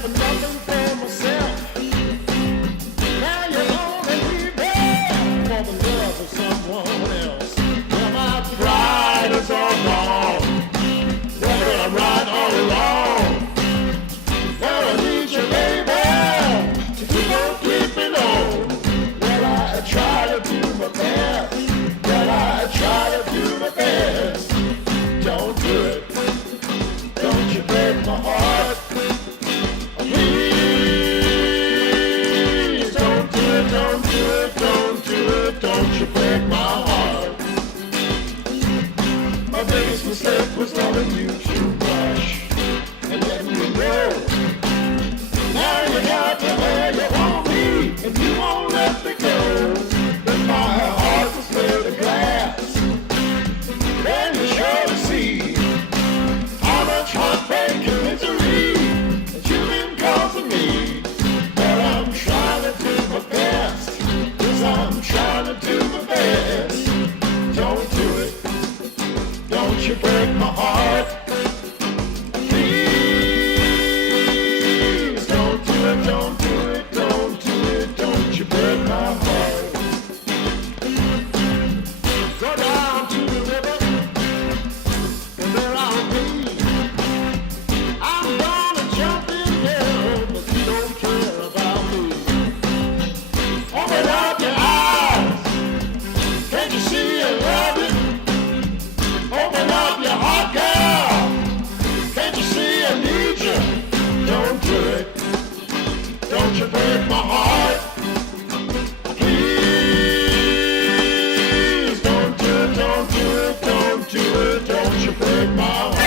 have nothing for myself. Now you're only there for the love of someone else. Well, my pride is all gone, whether I'm right or wrong. Now I need you, baby, to keep on keeping on. Well, I try to do my best. Well, I try to do my best. Don't do it. Don't you break my heart. Please, don't do it, don't do it, don't do it. Don't you break my heart. My biggest mistake was loving you too much and letting you go. Now you got me where you want me, and you won't let me go. But my heart was made of glass, then you surely see how much heartbreak and misery that you've been causing me. But I'm trying to do my best, 'cause I'm trying to do my best. Don't do it, don't you break my heart. Please, don't do it, don't do it, don't do it, don't you break my heart. Go down to the river, and there I'll be. I'm gonna jump in there, but you don't care about me. Open up your eyes, can't you see I love you? Open up your heart, girl, can't you see I need you? Don't do it, don't you break my heart. Please, don't do it, don't do it, don't do it, don't you break my heart.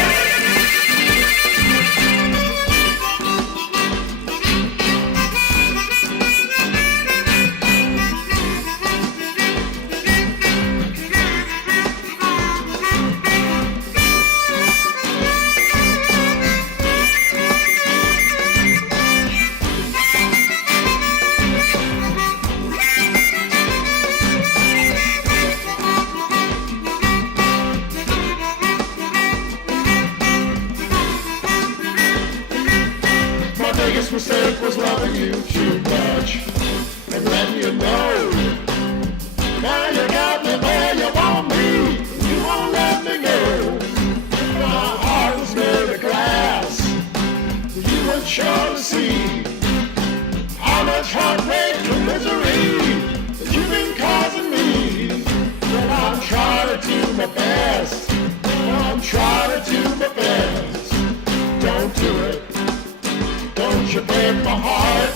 My biggest mistake was loving you too much and letting you know. Now you got me where you want me, you won't let me go. My heart was made of glass, you would surely see how much heartbreak and misery that you've been causing me. Well, I'm trying to do my best, I'm trying to do my best. Don't do it, don't you break my heart.